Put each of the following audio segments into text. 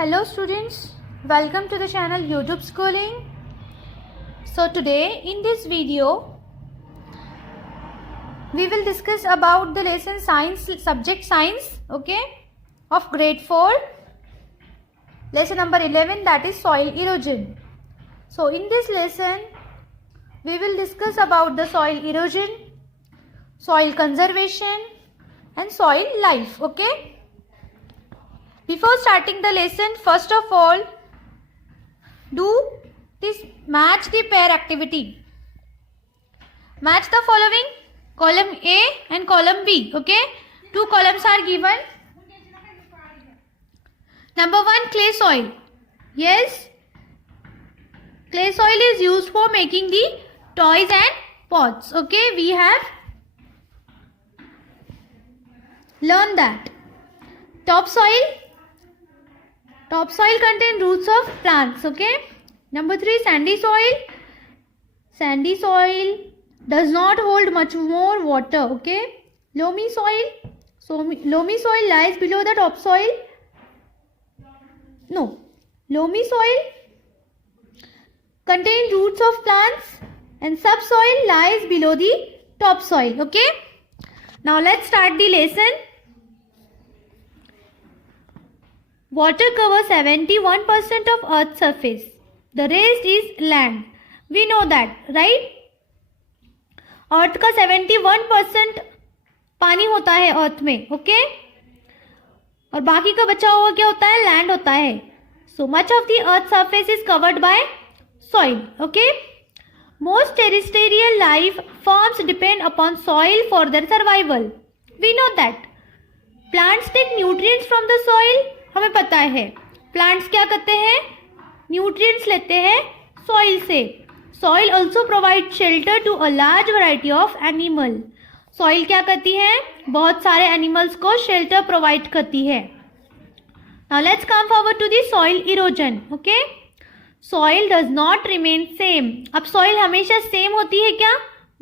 Hello students, welcome to the channel YouTube Schooling. So today in this video we will discuss about the lesson science, subject science, okay, of grade 4, lesson number 11, that is soil erosion. So in this lesson we will discuss about the soil erosion, soil conservation and soil life, okay. Before starting the lesson, first of all, do this match the pair activity. Match the following, column A and column B, okay. Two columns are given. Number 1, clay soil. Yes, clay soil is used for making the toys and pots, okay. We have learned that. Topsoil. Topsoil contains roots of plants, okay. Number 3, sandy soil. Sandy soil does not hold much more water, okay. Loamy soil. So loamy soil lies below the topsoil. No, loamy soil contains roots of plants and subsoil lies below the topsoil, okay. Now let's start the lesson. Water covers 71% of Earth's surface. The rest is land. We know that, right? अर्थ का 71% पानी होता है अर्थ में, okay? और बाकी का बचा हुआ क्या होता है? लैंड होता है. So much of the Earth's surface is covered by soil, okay? Most terrestrial life forms depend upon soil for their survival. We know that. Plants take nutrients from the soil. हमें पता है plants क्या करते हैं, nutrients लेते हैं soil से. Soil also provide shelter to a large variety of animal. Soil क्या करती है, बहुत सारे एनिमल्स को शेल्टर प्रोवाइड करती है. Now let's come forward to the soil erosion, okay. Soil does not remain same. अब सॉइल हमेशा सेम होती है क्या?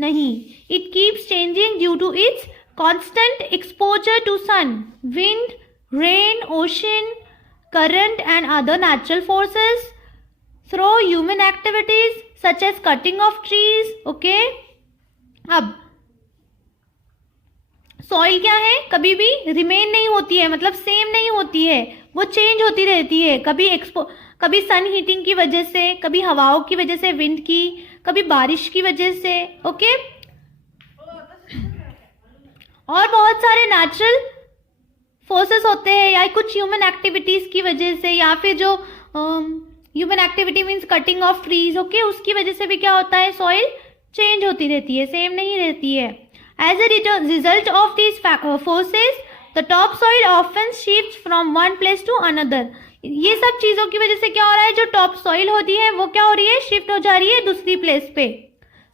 नहीं. It keeps changing due to its constant exposure to sun, wind, rain, ocean, current and other natural forces, through human activities such as cutting of trees, okay. अब soil क्या है, कभी भी रिमेन नहीं होती है, मतलब सेम नहीं होती है, वो चेंज होती रहती है. कभी सन हीटिंग की वजह से, कभी हवाओं की वजह से, विंड की, कभी बारिश की वजह से, ओके. और बहुत सारे नेचुरल फोर्सेस होते हैं या कुछ ह्यूमन एक्टिविटीज की वजह से, या फिर जो human activity means cutting of trees, okay, उसकी वजह से भी क्या होता है, सॉइल चेंज होती रहती है, सेम नहीं रहती है. As a result of this forces the top soil often shifts from one place to another. ये सब चीजों की वजह से क्या हो रहा है, जो टॉप सॉइल होती है वो क्या हो रही है, शिफ्ट हो जा रही है दूसरी प्लेस पे.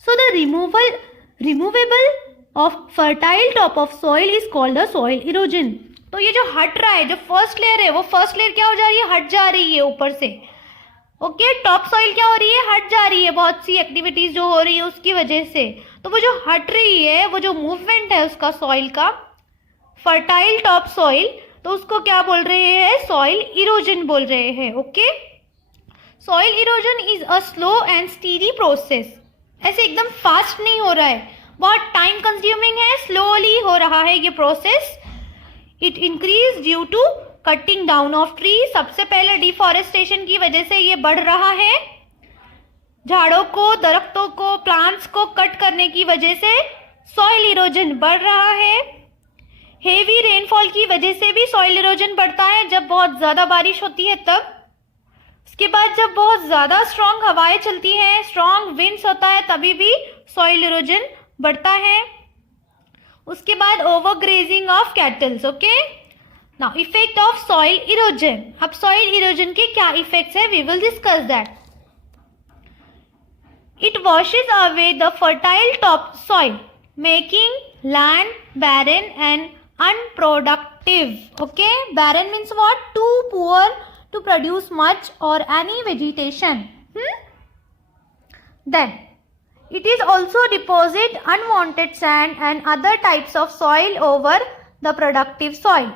So the removable of fertile top of soil is called the soil erosion. तो ये जो हट रहा है, जो फर्स्ट लेयर है, वो फर्स्ट लेयर क्या हो जा रही है, हट जा रही है ऊपर से, ओके. टॉप सॉइल क्या हो रही है, हट जा रही है, बहुत सी एक्टिविटीज जो हो रही है उसकी वजह से. तो वो जो हट रही है, वो जो मूवमेंट है उसका सॉइल का, फर्टाइल टॉप सॉइल, तो उसको क्या बोल रहे हैं, सॉइल इरोजन बोल रहे हैं, okay. Soil erosion is a slow and steady process. ऐसे एकदम फास्ट नहीं हो रहा है, बहुत टाइम कंज्यूमिंग है, स्लोली हो रहा है ये process. It increase due to cutting down of tree. सबसे पहले डिफॉरेस्टेशन की वजह से ये बढ़ रहा है. झाड़ों को, दरख्तों को, प्लांट्स को कट करने की वजह से सॉइल इरोजन बढ़ रहा है. हेवी रेनफॉल की वजह से भी सॉइल इरोजन बढ़ता है, जब बहुत ज्यादा बारिश होती है तब. उसके बाद जब बहुत ज्यादा स्ट्रॉन्ग हवाएं चलती हैं, स्ट्रॉन्ग विंड्स होता है, तभी भी सॉइल इरोजन बढ़ता है. उसके बाद overgrazing of cattles, okay. Now effect of soil erosion. अब सॉइल इरोजन के क्या इफेक्ट्स है, we will discuss that. It washes away the fertile top soil, making land barren and unproductive, okay. Barren means what, too poor to produce much or any vegetation. Then it is also deposit unwanted sand and other types of soil over the productive soil.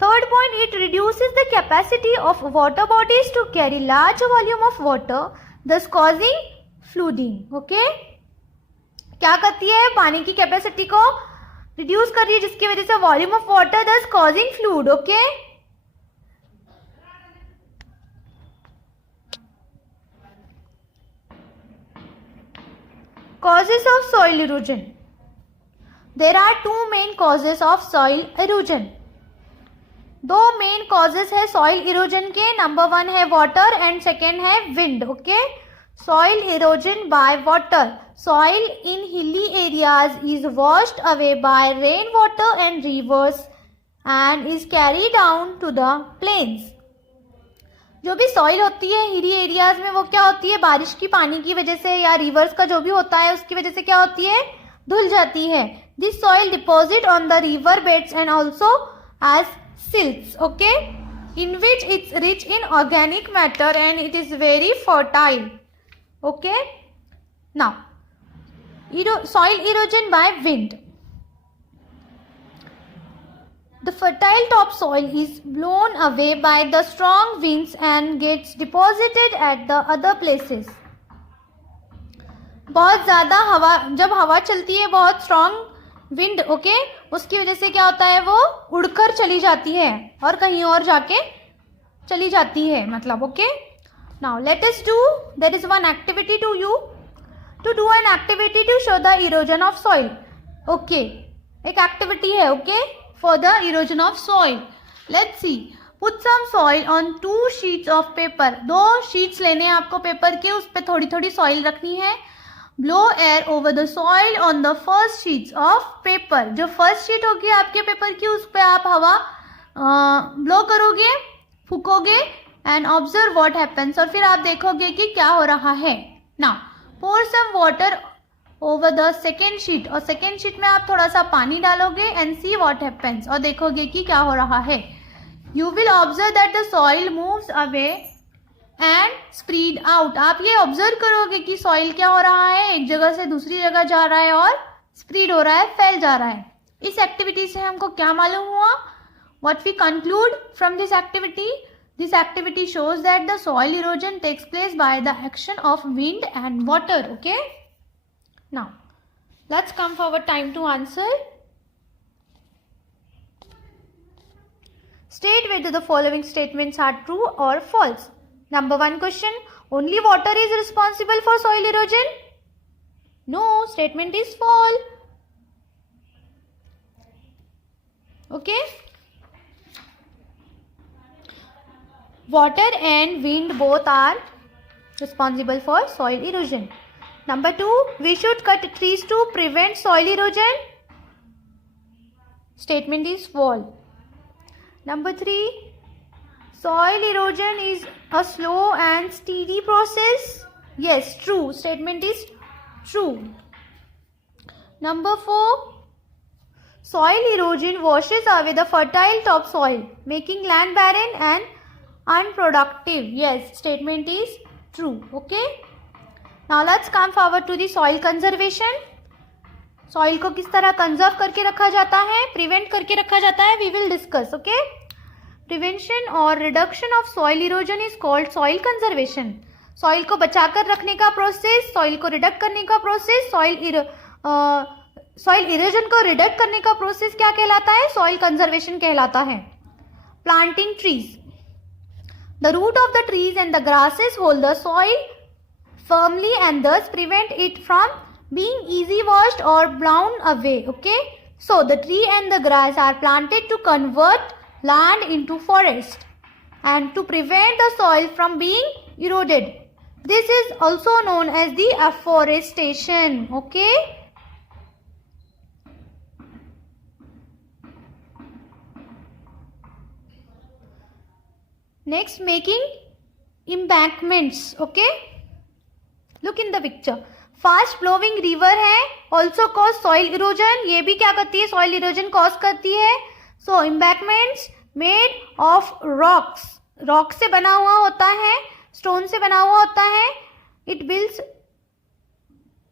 Third point, it reduces the capacity of water bodies to carry large volume of water, thus causing flooding. Okay? क्या करती है? पानी की capacity को reduce कर रही है, जिसकी वजह से volume of water thus causing flood. Okay? Causes of soil erosion. There are two main causes of soil erosion. दो मेन कॉजेस है सॉइल इरोजन के. नंबर 1 है वाटर एंड सेकेंड है wind. Okay, soil erosion by water. Soil in hilly areas is washed away by rain water and rivers and is carry down to the plains. जो भी soil होती है हिली areas में वो क्या होती है? बारिश की पानी की वजह से या रिवर्स का जो भी होता है उसकी वजह से क्या होती है? धुल जाती है. This soil deposit on the river beds and also as silts, okay, in which it's rich in organic matter and it is very fertile. Okay, now soil erosion by wind. The fertile topsoil is blown away by the strong winds and gets deposited at the other places. बहुत ज़्यादा हवा, जब हवा चलती है बहुत strong wind, okay, उसकी वजह से क्या होता है? वो उड़कर चली जाती है और कहीं और जाके चली जाती है, मतलब. Okay, now let us do, there is one activity to you to do an activity to show the erosion of soil. Okay, एक एक्टिविटी है, okay, for the erosion of soil. Let's see, put some soil on 2 sheets of paper. 2 sheets लेने हैं आपको paper के, उस पर थोड़ी थोड़ी सॉइल रखनी है. Blow air over the soil on the first sheets of paper. जो फर्स्ट शीट होगी आपके पेपर की उस पर आप हवा ब्लो करोगे, फूकोगे एंड ऑब्जर्व व्हाट हैपेंस. और फिर आप देखोगे कि क्या हो रहा है. Now pour some water over the second sheet. और सेकेंड शीट में आप थोड़ा सा पानी डालोगे एंड see what happens. और देखोगे कि क्या हो रहा है. You will observe that the soil moves away and spread out. आप ये ऑब्जर्व करोगे कि सॉइल क्या हो रहा है, एक जगह से दूसरी जगह जा रहा है और स्प्रीड हो रहा है, फैल जा रहा है. इस एक्टिविटी से हमको क्या मालूम हुआ? What we conclude from this activity? This activity shows that the soil erosion takes place by the action of wind and water. Okay, now let's come forward time to answer. State whether the following statements are true or false. Number 1 question, only water is responsible for soil erosion? No, statement is false. Okay, water and wind both are responsible for soil erosion. Number 2, we should cut trees to prevent soil erosion. Statement is false. Number 3, soil erosion is a slow and steady process. Yes, true. Statement is true. Number 4, soil erosion washes away the fertile topsoil, making land barren and unproductive. Yes, statement is true. Okay. Now let's come forward to the soil conservation. Soil को किस तरह conserve करके रखा जाता है, prevent करके रखा जाता है, we will discuss. Okay, prevention और reduction of soil erosion is called soil conservation. Soil को बचाकर रखने का प्रोसेस, सॉइल को रिडक्ट करने का प्रोसेस, सॉइल इरोजन को रिडक्ट करने का प्रोसेस क्या कहलाता है? सॉइल कंजर्वेशन कहलाता है. Planting trees. The root of the trees and the grasses hold the soil firmly and thus prevent it from being easy washed or blown away. Okay, so the tree and the grass are planted to convert land into forest and to prevent the soil from being eroded. This is also known as the afforestation. Okay, next, making embankments. Okay, look in the picture. Fast flowing river है, also cause soil erosion. ये भी क्या करती है? Soil erosion cause करती है. So embankments made of rocks, rock से बना हुआ होता है, स्टोन से बना हुआ होता है. It builds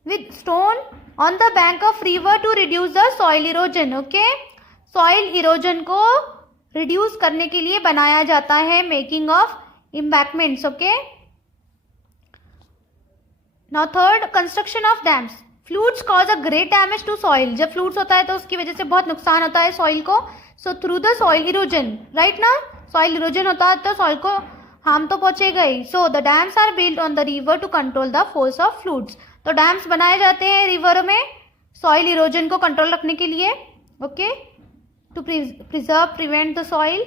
with stone on the bank of river to reduce the soil erosion. Okay, soil erosion को रिड्यूस करने के लिए बनाया जाता है, making of embankments. Okay. Now third, construction of dams. Floods cause a great damage to soil. जब floods होता है तो उसकी वजह से बहुत नुकसान होता है सॉइल को. So through the soil erosion, right ना, सॉइल इरोजन होता है तो सॉइल को हार्म तो पहुंचेगा ही. So the dams are built on the river to control the force of floods. तो डैम्स बनाए जाते हैं रिवर में सॉइल इरोजन को कंट्रोल रखने के लिए. Okay, to prevent the soil.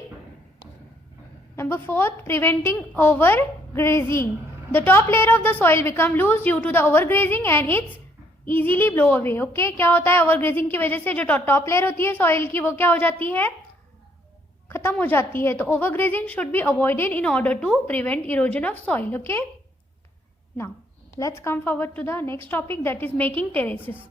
Number fourth, preventing over grazing. The top layer of the soil become loose due to the overgrazing and it's easily blow away. Okay, क्या होता है overgrazing की वजह से जो टॉप लेयर होती है soil की वो क्या हो जाती है, खत्म हो जाती है. तो overgrazing should be avoided in order to prevent erosion of soil. Okay, now let's come forward to the next topic, that is making terraces.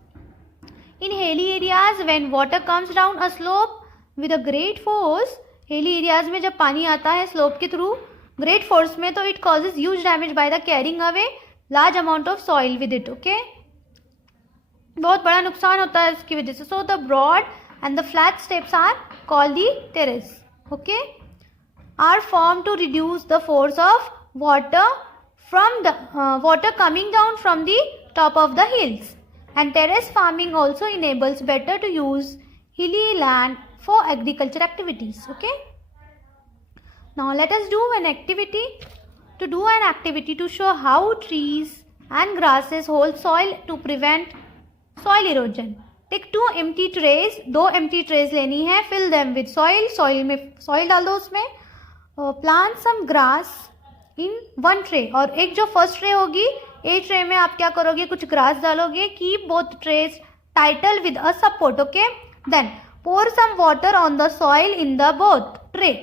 In hilly areas when water comes down a slope with a great force. Hilly areas में जब पानी आता है slope के through great force में तो it causes huge damage by the carrying away large amount of soil with it. Okay, बहुत बड़ा नुकसान होता है उसकी वजह से. So the broad and the flat steps are called the terrace. Okay, are form to reduce the force of water from the water coming down from the top of the hills. And terrace farming also enables better to use hilly land for agriculture activities. Okay, now let us do an activity to show how trees and grasses hold soil to prevent soil erosion. Take 2 empty trays, 2 empty trays लेनी है. fill them with soil में soil डाल दो उसमें. plant some grass in one tray. और एक जो first tray होगी एक ट्रे में आप क्या करोगे, कुछ ग्रास डालोगे. keep both trays title with a support. Okay, then pour some water on the soil in the both tray.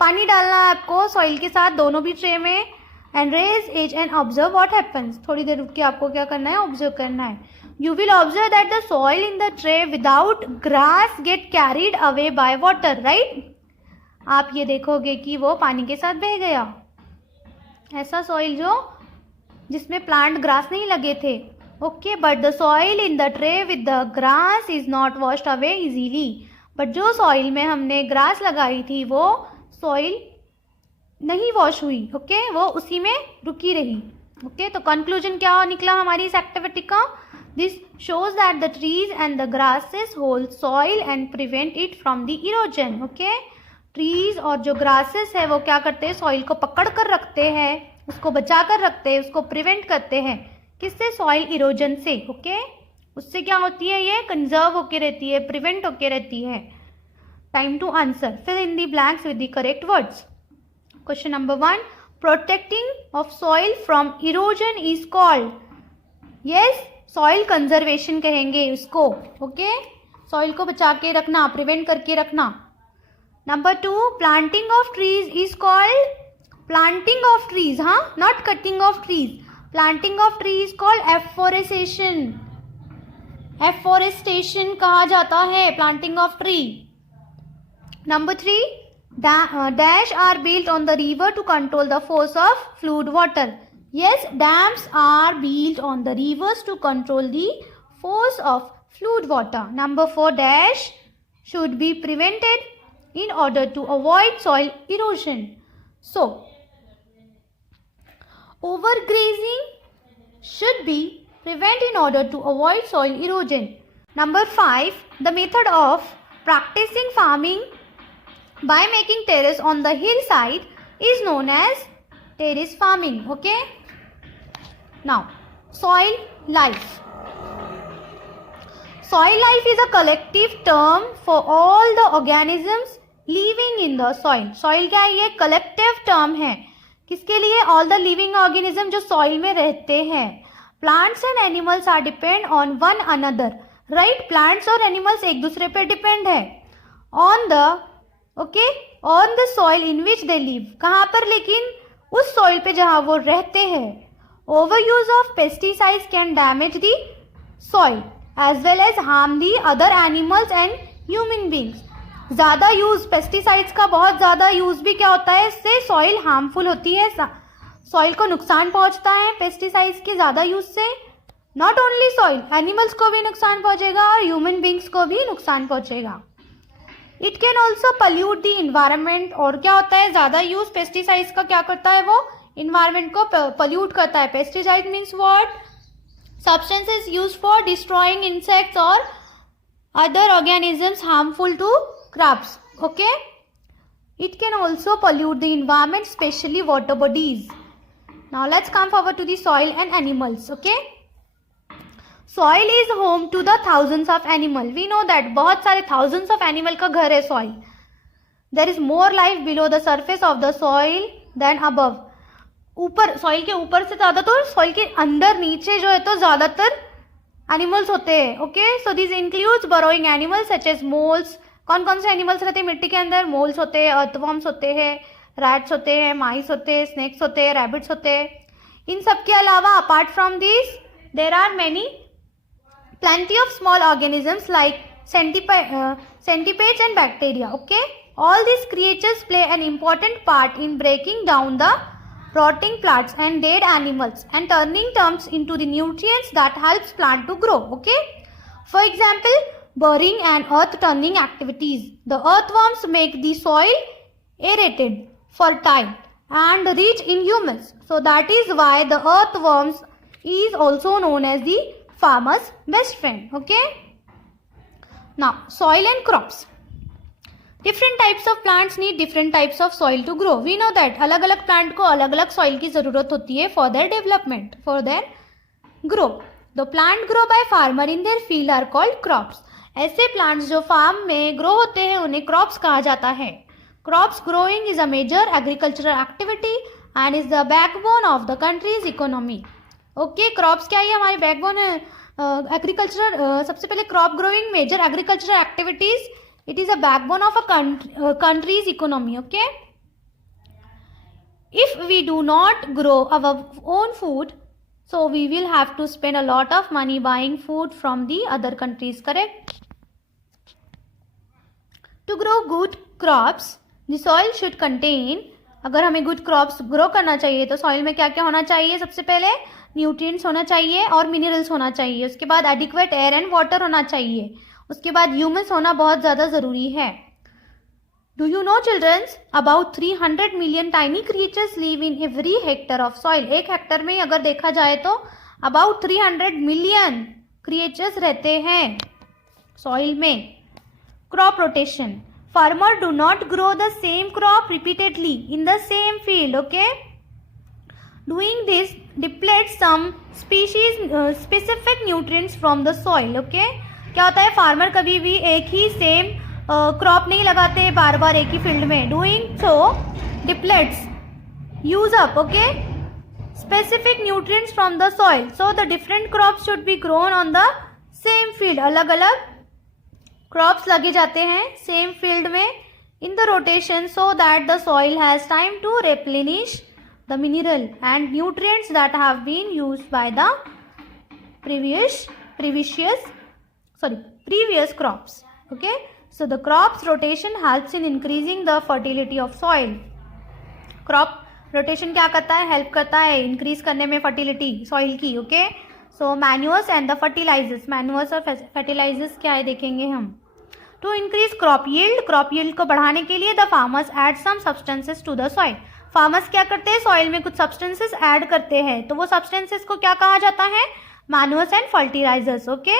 पानी डालना है आपको सॉइल के साथ दोनों भी ट्रे में. and raise edge and observe what happens. थोड़ी देर रुक के आपको क्या करना है, ऑब्जर्व करना है. you will observe that the soil in the tray without grass get carried away by water, right? आप ये देखोगे कि वो पानी के साथ बह गया. ऐसा सॉइल जो जिसमें प्लांट ग्रास नहीं लगे थे. Okay, but the soil in the tray with the grass is not washed away easily. But जो सॉइल में हमने ग्रास लगाई थी वो सॉइल नहीं वॉश हुई. ओके, वो उसी में रुकी रही. ओके, तो कंक्लूजन क्या निकला हमारी इस एक्टिविटी का, this shows that the trees and the grasses hold soil and prevent it from the erosion. Okay, trees और जो ग्रासेस है वो क्या करते हैं, सॉइल को पकड़ कर रखते हैं, उसको बचा कर रखते हैं, उसको प्रिवेंट करते हैं. किससे, सॉइल इरोजन से. ओके, उससे क्या होती है, ये कंजर्व होके रहती है, प्रिवेंट होके रहती है. Time to answer, fill in the blanks with the correct words. Question number 1, protecting of soil from erosion is called. Yes, soil conservation कहेंगे उसको. ओके, सॉइल को बचा के रखना, प्रिवेंट करके रखना. Number 2, planting of trees is called. Planting of trees, हाँ, not cutting of trees. Planting of tree is called afforestation. Afforestation कहा जाता है planting of tree. Number 3, dash are built on the river to control the force of flood water. Yes, dams are built on the rivers to control the force of flood water. Number 4, dash should be prevented in order to avoid soil erosion. So overgrazing should be prevented in order to avoid soil erosion. Number 5, the method of practicing farming by making terrace on the hillside is known as terrace farming. Okay, now soil life. Soil life is a collective term for all the organisms living in the soil. Soil क्या है, ये collective term है. किसके लिए, all the living organism जो soil में रहते हैं. Plants and animals are depend on one another, right. Plants और एनिमल्स एक दूसरे पे डिपेंड है. On the on the soil in which they live. कहाँ पर, लेकिन उस सॉइल पे जहाँ वो रहते हैं. Over use of pesticides can damage the soil as well as harm the other animals and human beings. ज़्यादा यूज़ पेस्टिसाइड्स का, बहुत ज़्यादा यूज़ भी क्या होता है, इससे सॉइल हार्मफुल होती है, सॉइल को नुकसान पहुंचता है पेस्टिसाइड्स के ज़्यादा यूज़ से. नॉट ओनली सॉइल, एनिमल्स को भी नुकसान पहुंचेगा और ह्यूमन बींग्स को भी नुकसान पहुंचेगा. It can also pollute the environment, और क्या होता है, ज्यादा यूज पेस्टिसाइड्स का क्या करता है, वो इन्वायरमेंट को पल्यूट करता है. Pesticide means what, substances used for destroying insects or other organisms harmful to crops. Okay, it can also pollute the environment, especially water bodies. Now let's come forward to the soil and animals. Okay, soil is home to the thousands of animal. We know that बहुत सारे thousands of animal का घर है soil. There is more life below the surface of the soil than above. ऊपर, soil के ऊपर से ज्यादा, तो सॉइल के अंदर नीचे जो है तो ज्यादातर एनिमल्स होते हैं. Okay, so this includes burrowing animals such as moles. कौन कौन से एनिमल्स रहते हैं मिट्टी के अंदर, मोल्स होते हैं, अर्थवर्म्स होते हैं, रैट्स होते हैं, माइस होते हैं, स्नेक्स होते हैं, रैबिट्स होते हैं. इन सब के अलावा apart from this there are many plenty of small organisms like centipedes and bacteria. Okay, all these creatures play an important part in breaking down the rotting plants and dead animals and turning them into the nutrients that helps plant to grow. Okay, for example, burrowing and earth turning activities. The earthworms make the soil aerated, fertile and rich in humus. So that is why the earthworms is also known as the farmer's best friend. Okay, now soil and crops. Different types of plants need different types of soil to grow. We know that अलग अलग plant को अलग अलग soil की जरूरत होती है for their development, for their grow. The plant grow by farmer in their field are called crops. ऐसे plants जो farm में grow होते हैं उन्हें crops कहा जाता है. Crops growing is a major agricultural activity and is the backbone of the country's economy. Okay, crops क्या है, हमारी backbone है. Agriculture, सबसे पहले crop growing major agricultural activities. It is a backbone of a country's economy. Okay, if we do not grow our own food, so we will have to spend a lot of money buying food from the other countries. Correct? To grow good crops, the soil should contain, अगर हमें good crops grow करना चाहिए तो soil में क्या क्या होना चाहिए, सबसे पहले nutrients होना चाहिए और minerals होना चाहिए. उसके बाद adequate air and water होना चाहिए. उसके बाद ह्यूमस होना बहुत ज़्यादा ज़रूरी है. Do you know childrens, about 300 million tiny creatures live in every hectare of soil. एक हेक्टर में अगर देखा जाए तो अबाउट 300 मिलियन क्रिएचर्स रहते हैं सॉइल में. Crop rotation. Farmer do not grow the same crop repeatedly in the same field. Okay, doing this depletes some species specific nutrients from the soil. Okay, क्या होता है, फार्मर कभी भी एक ही same crop नहीं लगाते बार बार एक ही फील्ड में. Doing so depletes use up, okay, specific nutrients from the soil. So the different crops should be grown on the same field. अलग अलग क्रॉप्स लगे जाते हैं सेम फील्ड में in the rotation, so that the soil has time to replenish the mineral and nutrients that have been used by the previous crops. Okay, so the crops rotation helps in increasing the fertility of soil. Crop rotation क्या करता है, help करता है increase करने में fertility soil की. Okay, so manures and the fertilizers. Manures और fertilizers क्या है देखेंगे हम. टू इंक्रीज क्रॉप यील्ड को बढ़ाने के लिए the farmers add some substances to the soil. Farmers क्या करते हैं, सॉइल में कुछ सब्सटेंसेस ऐड करते हैं, तो वो सब्सटेंसेस को क्या कहा जाता है, manures and fertilizers. Okay,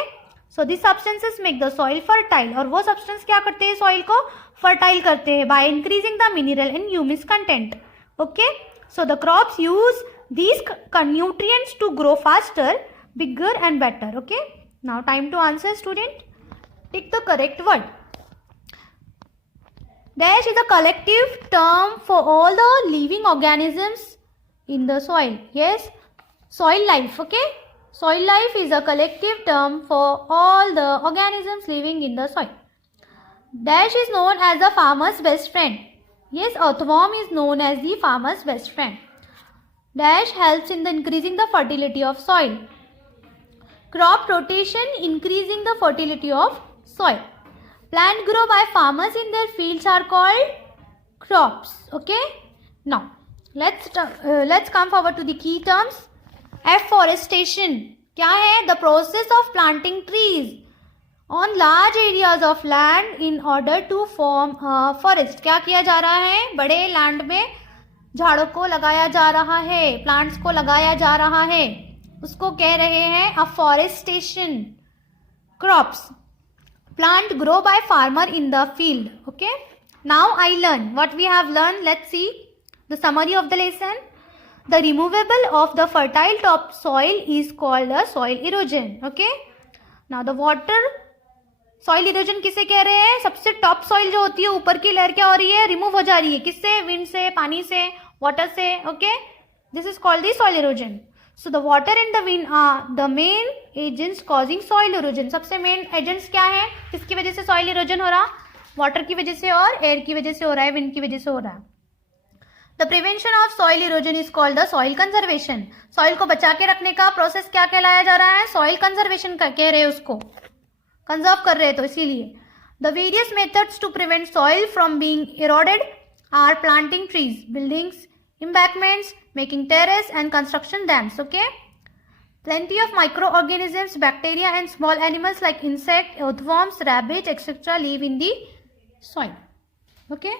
so this substances make the soil fertile, और वो सब्सटेंस क्या करते हैं, सॉइल को फर्टाइल करते हैं by increasing the mineral and humus content. Okay, so the crops use these nutrients to grow faster, bigger and better. Okay, now time to answer, student. Pick the correct word. Dash is a collective term for all the living organisms in the soil. Yes, soil life. Okay, soil life is a collective term for all the organisms living in the soil. Dash is known as the farmer's best friend. Yes, earthworm is known as the farmer's best friend. Dash helps in the increasing the fertility of soil. Crop rotation increasing the fertility of soil. Plant grow by farmers in their fields are called crops. Okay, now let's come forward to the key terms. Afforestation क्या है, the process of planting trees on large areas of land in order to form forest. क्या किया जा रहा है? बड़े land में झाड़ों को लगाया जा रहा है, प्लांट्स को लगाया जा रहा है, उसको कह रहे हैं afforestation. Crops plant grow by farmer in the field. Okay, now I learn what we have learned. Let's see the summary of the lesson. The removable of the fertile topsoil is called a soil erosion. Okay, now the water soil erosion किसे कह रहे हैं? सबसे top soil जो होती है, ऊपर की लेयर क्या हो रही है? रिमूव हो जा रही है। किससे? विंड से, पानी से, वाटर से। Okay, this is called the soil erosion. So the water and the wind are the main agents causing soil erosion. सबसे मेन एजेंट्स क्या है? किसकी वजह से सॉइल इरोजन हो रहा? वाटर की वजह से और एयर की वजह से हो रहा है, विंड की वजह से हो रहा है. The prevention of soil erosion is called the soil conservation. Soil को बचा के रखने का प्रोसेस क्या कहलाया जा रहा है? सॉइल कंजर्वेशन का कह रहे हैं, उसको कंजर्व कर रहे हैं, तो इसीलिए. The various methods to prevent soil from being eroded are planting trees, buildings, embankments, making terrace and construction dams. Okay, plenty of microorganisms, bacteria and small animals like insect, earthworms, rabbits, etc. live in the soil. Okay.